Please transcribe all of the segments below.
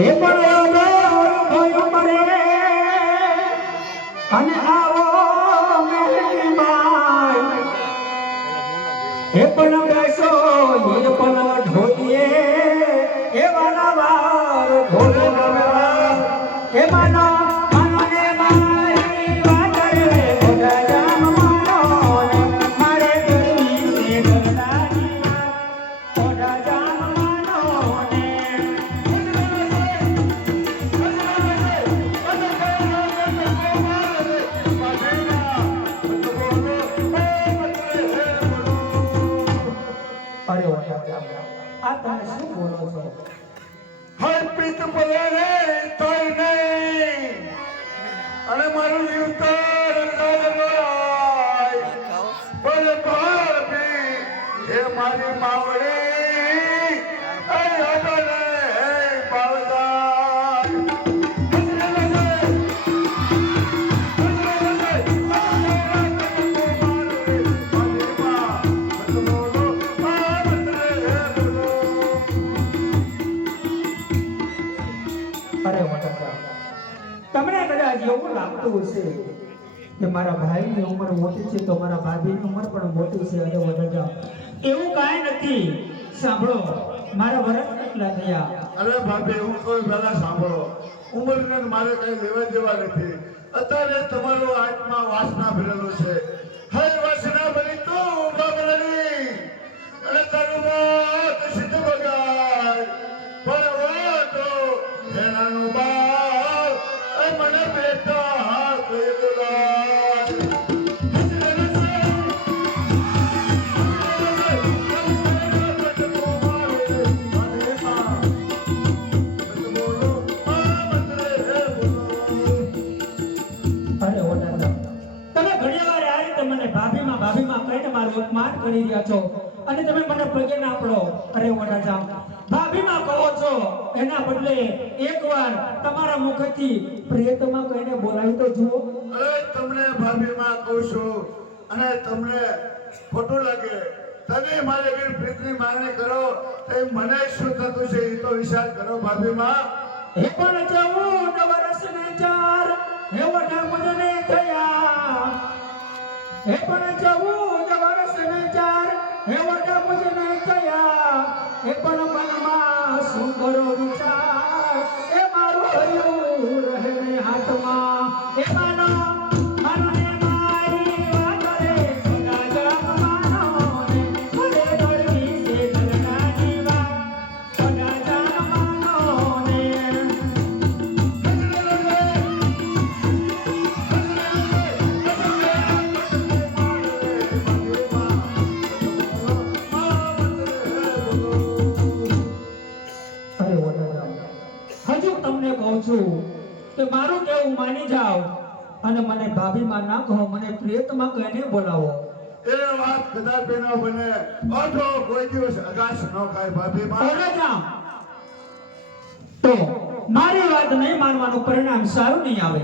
એ પણ ભયો પડે અને આવો એ પણ બેસો પણ ઢોલીએ. એ વાલા વાર ઢોલે આ તમે શું બોલો છો? અને મારું જીવતર ગોળાય. બોલે ભાભી, હે મારી માવડી, એ અડલે, તમને કદાચ એવું લાગતું હશે કે મારા ભાઈની ઉંમર મોટી છે તો મારા ભાભીની ઉંમર પણ મોટી છે અને ઓટા જામ એવું કાંઈ નથી. સાંભળો, મારા વર્ષ કેટલા થયા? અરે ભાભી હું કોઈ પહેલા સાંભળો. ઉંમરને મારે કઈ લેવા દેવા નથી. અત્યારે તમારો આત્મા વાસના ભરેલો છે. હર વાસના ભરી તું કરી રહ્યા છો. અને તમે મને પગે ના પડો. અરે ઓટા જામ ભાભીમાં કહો છો. એના બદલે એકવાર તમારા મુખથી પ્રેતમાં કહીને બોલાવી તો જુઓ. અરે તમને ભાભીમાં કહું છું. અને તમને ખોટું લાગે. તમે મારે આગળ પ્રીતની માંગણી કરો એ મને શું થતું છે એ તો વિચાર કરો ભાભીમાં. હે પણ ચૌદ વર્ષ ને ચાર. હે વડા મને થયા. હે પણ ને ચાર હે વડા મુજને થયા હે પણ મનમાં શું કરો વિચાર. એ મારું હૈયું રહે હાથમાં. એ માનો અરે હજુ તમને કહું છું કે મારું કેવું માની જાઓ અને મને ભાભીમાં ના કહો મને પ્રિયતમાં કહીને બોલાવો. એ વાત કદાચ ન બને. ઓઠો કોઈ દિવસ અગાશ ન ખાય ભાભીમાં. વડાપ્રધાન, તો મારી વાત નહીં માનવાનું પરિણામ સારું નહીં આવે.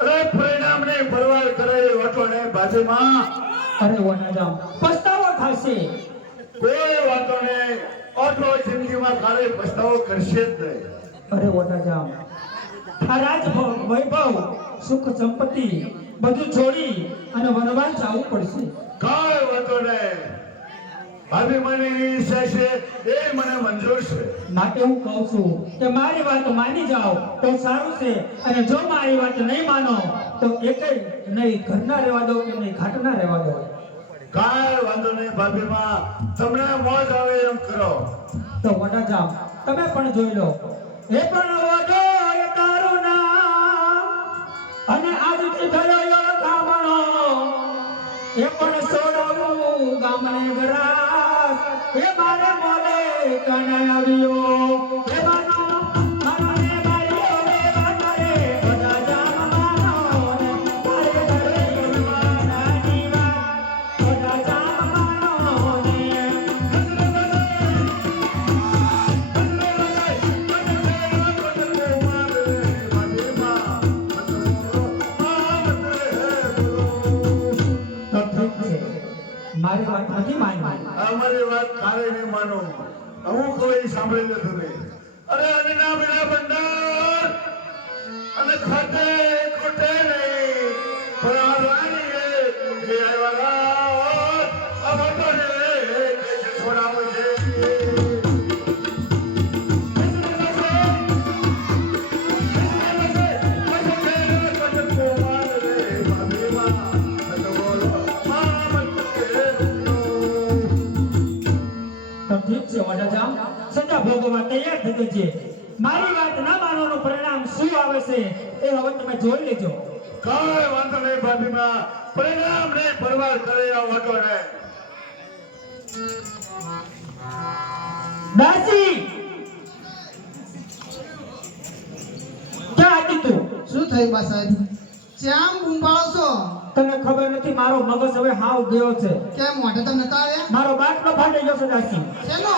અરે પરિણામ નહીં ભરવાડ કરે એ ઓઠો ને ભાભીમાં. અરે વડાપ્રધાન, પસ્તાવો થશે. કોઈ વાતો ને ઓઠો જિંદગીમાં કાલે પસ્તાવો કરશે જ નહીં. અરે ઓટા આ રાજ વૈભવ સુખ સંપત્તિ બધું છોડી અને વનવાસ જવું પડશે. કાય વાતો નહીં. ભાભી મને ઈચ્છા છે એ મને મંજૂર છે. માટે હું કહું છું કે મારી વાત માની જાઓ તો સારું છે અને જો મારી વાત નહીં માનો તો એકે નહીં ઘરના રહેવા દો કે નહીં ઘાટના રહેવા દો. કાંઈ વાંધો નહીં ભાભીમાં તમને મોજ આવે એમ કરો. તો વડા જામ, તમે પણ જોઈ લો. એ પણ વડો એ તારું નામ. અને આજથી થયો કામણો એ પણ સોડવું ગામને ગરાસ એ મારે મોલે કને આવ્યો. મારી વાત નથી માની અમારી વાત તારે નહીં માનો હું કોઈ સાંભળી નથી. અરે છે વડાજામ સજા ભોગવવા તૈયાર થઈ ગઈ છે. મારી વાત ના માનવાનું પરિણામ શું આવે છે એ હવે તમે જોઈ લેજો. કોઈ વાંધો નહીં ભાભીમાં. પરિણામ નહીં પરવાર કરે આ વાતોને દાસી! ક્યાં હતી તું? શું થયું બા સાહેબ? શ્યામ ગુંભાળો છો? તને ખબર નથી મારો મગજ હવે હાવ ગયો છે. કેમ મોઢે તમને નતા આવ્યા? મારો બાટલો ફાટી ગયો છે દાસી શેનો?